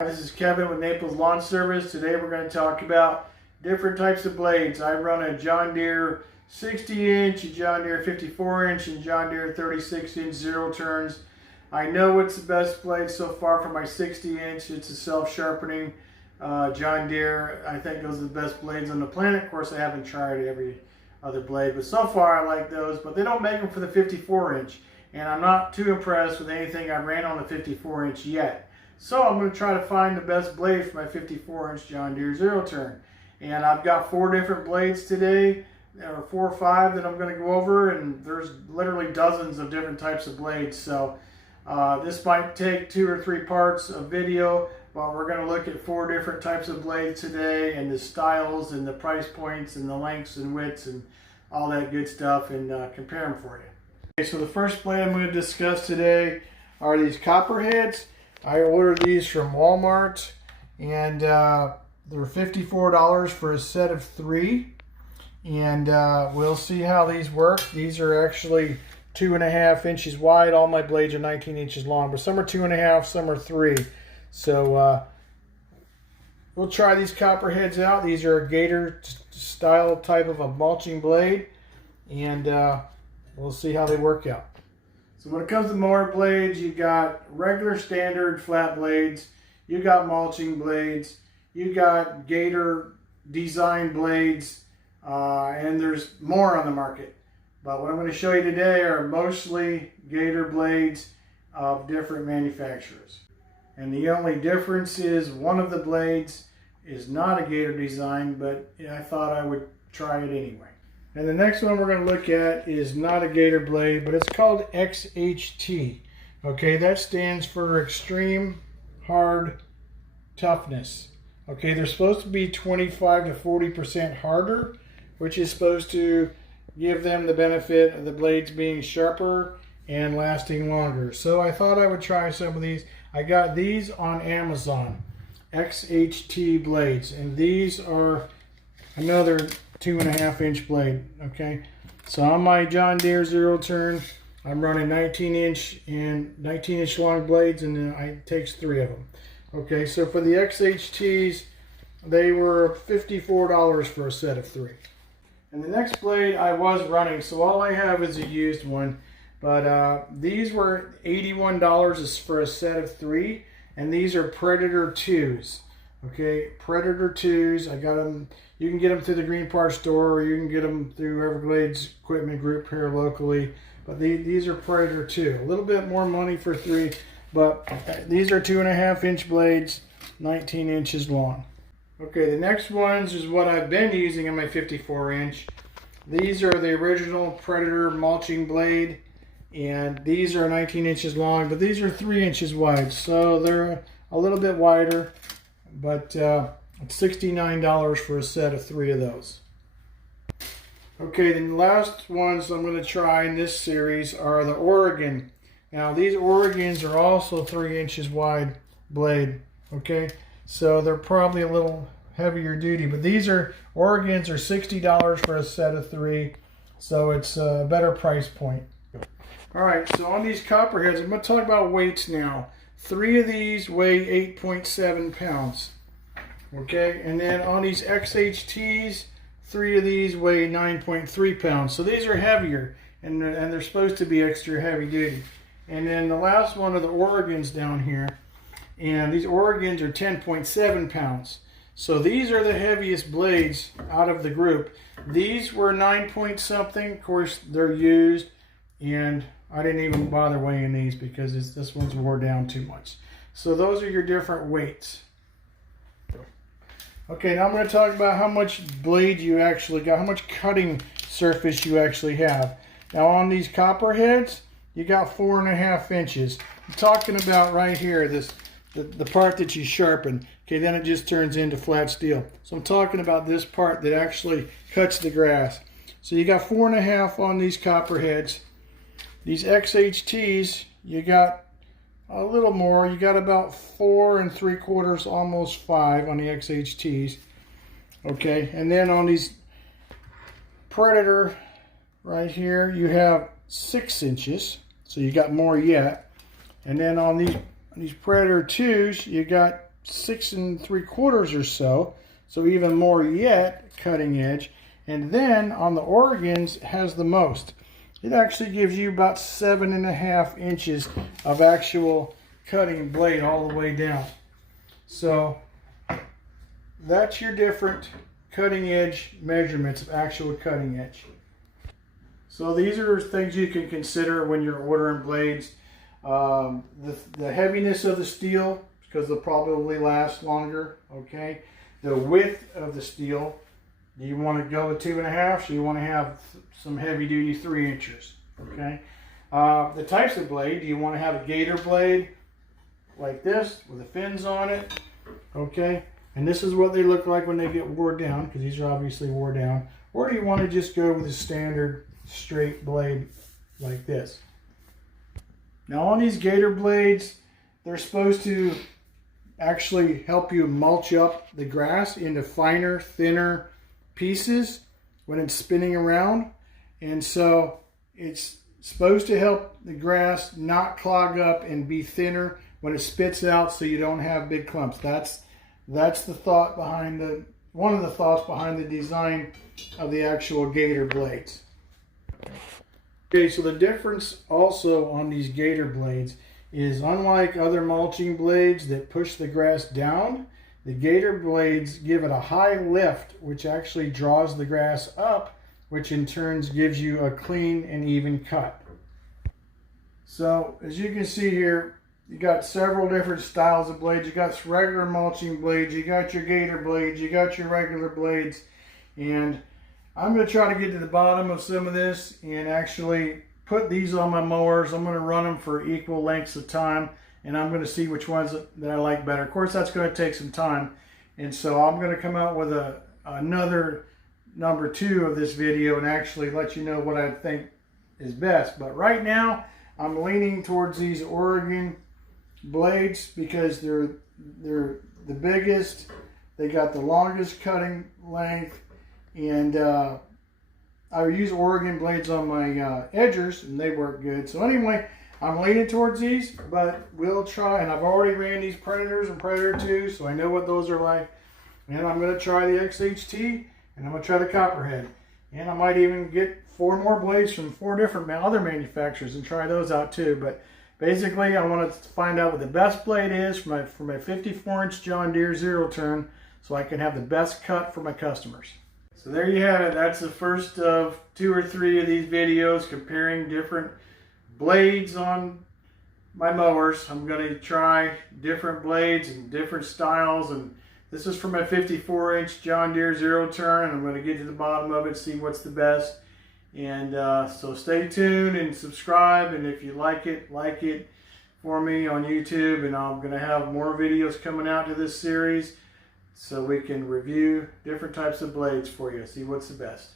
This is Kevin with Naples Lawn Service. Today we're going to talk about different types of blades. I run a John Deere 60-inch, a John Deere 54-inch, and John Deere 36-inch zero turns. I know what's the best blade so far for my 60-inch. It's a self-sharpening John Deere. I think those are the best blades on the planet. Of course, I haven't tried every other blade, but so far I like those. But they don't make them for the 54-inch, and I'm not too impressed with anything I ran on the 54-inch yet. So I'm going to try to find the best blade for my 54-inch John Deere zero turn. And I've got 4 different blades today, or 4 or 5 that I'm going to go over, and there's literally dozens of different types of blades. So this might take 2 or 3 parts of video, but we're going to look at 4 different types of blades today, and the styles and the price points and the lengths and widths and all that good stuff, and compare them for you. Okay, so the first blade I'm going to discuss today are these Copperheads. I ordered these from Walmart, and they're $54 for a set of 3, and we'll see how these work. These are actually 2.5 inches wide. All my blades are 19 inches long, but some are 2.5, some are 3. So we'll try these Copperheads out. These are a Gator style type of a mulching blade, and we'll see how they work out. So when it comes to mower blades, you got regular standard flat blades, you got mulching blades, you got Gator design blades, and there's more on the market. But what I'm going to show you today are mostly Gator blades of different manufacturers. And the only difference is one of the blades is not a Gator design, but I thought I would try it anyway. And the next one we're going to look at is not a Gator blade, but it's called XHT. Okay, that stands for Extreme Hard Toughness. Okay, they're supposed to be 25 to 40% harder, which is supposed to give them the benefit of the blades being sharper and lasting longer. So I thought I would try some of these. I got these on Amazon, XHT blades, and these are another 2.5 inch blade. Okay, so on my John Deere zero turn, I'm running 19 inch long blades, and it takes 3 of them. Okay, so for the XHTs, they were $54 for a set of 3. And the next blade I was running, so all I have is a used one, but these were $81 for a set of 3, and these are Predator 2s. Okay, Predator 2s. I got them. You can get them through the Green Parts store, or you can get them through Everglades Equipment Group here locally. But these are Predator 2. A little bit more money for 3, but these are 2.5 inch blades, 19 inches long. Okay, the next ones is what I've been using in my 54 inch. These are the original Predator mulching blade, and these are 19 inches long, but these are 3 inches wide, so they're a little bit wider. But it's $69 for a set of 3 of those. Okay, the last ones I'm going to try in this series are the Oregon. Now these Oregons are also 3 inches wide blade. Okay, so they're probably a little heavier duty, but these are Oregons are $60 for a set of 3, so it's a better price point. All right, so on these Copperheads, I'm going to talk about weights now. 3 of these weigh 8.7 pounds. Okay, and then on these XHTs, 3 of these weigh 9.3 pounds. So these are heavier, and they're supposed to be extra heavy duty. And then the last one are the Oregons down here, and these Oregons are 10.7 pounds. So these are the heaviest blades out of the group. These were 9 point something. Of course, they're used, and I didn't even bother weighing these because this one's wore down too much. So those are your different weights. Okay, now I'm going to talk about how much blade you actually got, how much cutting surface you actually have. Now on these Copperheads, you got 4.5 inches. I'm talking about right here, the part that you sharpen. Okay, then it just turns into flat steel. So I'm talking about this part that actually cuts the grass. So you got 4.5 on these Copperheads. These XHTs, you got a little more. You got about 4 3/4, almost 5 on the XHTs. Okay, and then on these Predator right here, you have 6 inches, so you got more yet. And then on these Predator 2s, you got 6 3/4 or so. So even more yet, cutting edge. And then on the Oregons, it has the most. It actually gives you about 7.5 inches of actual cutting blade all the way down. So that's your different cutting edge measurements of actual cutting edge. So these are things you can consider when you're ordering blades. The heaviness of the steel, because they'll probably last longer, okay? The width of the steel. Do you want to go with 2.5? So you want to have some heavy duty 3 inches, okay? The types of blade, do you want to have a Gator blade like this with the fins on it, okay? And this is what they look like when they get wore down, because these are obviously wore down. Or do you want to just go with a standard straight blade like this? Now on these Gator blades, they're supposed to actually help you mulch up the grass into finer, thinner pieces when it's spinning around. And so it's supposed to help the grass not clog up and be thinner when it spits out, so you don't have big clumps. That's the thought behind one of the thoughts behind the design of the actual Gator blades. Okay, so the difference also on these Gator blades is, unlike other mulching blades that push the grass down, the Gator blades give it a high lift, which actually draws the grass up, which in turn gives you a clean and even cut. So as you can see here, you got several different styles of blades. You got regular mulching blades, you got your Gator blades, you got your regular blades, and I'm going to try to get to the bottom of some of this and actually put these on my mowers. I'm going to run them for equal lengths of time, and I'm going to see which ones that I like better. Of course, that's going to take some time, and so I'm going to come out with another number 2 of this video and actually let you know what I think is best. But right now, I'm leaning towards these Oregon blades because they're the biggest, they got the longest cutting length, and I use Oregon blades on my edgers, and they work good. So anyway, I'm leaning towards these, but we'll try, and I've already ran these Predators and Predator 2, so I know what those are like. And I'm going to try the XHT, and I'm going to try the Copperhead. And I might even get 4 more blades from 4 different other manufacturers and try those out too. But basically, I want to find out what the best blade is for my 54-inch John Deere 0-turn, so I can have the best cut for my customers. So there you have it. That's the first of 2 or 3 of these videos comparing different blades on my mowers. I'm going to try different blades and different styles, and this is for my 54-inch John Deere 0-turn, and I'm going to get to the bottom of it, see what's the best. And so stay tuned and subscribe, and if you like it for me on YouTube, and I'm going to have more videos coming out to this series so we can review different types of blades for you, see what's the best.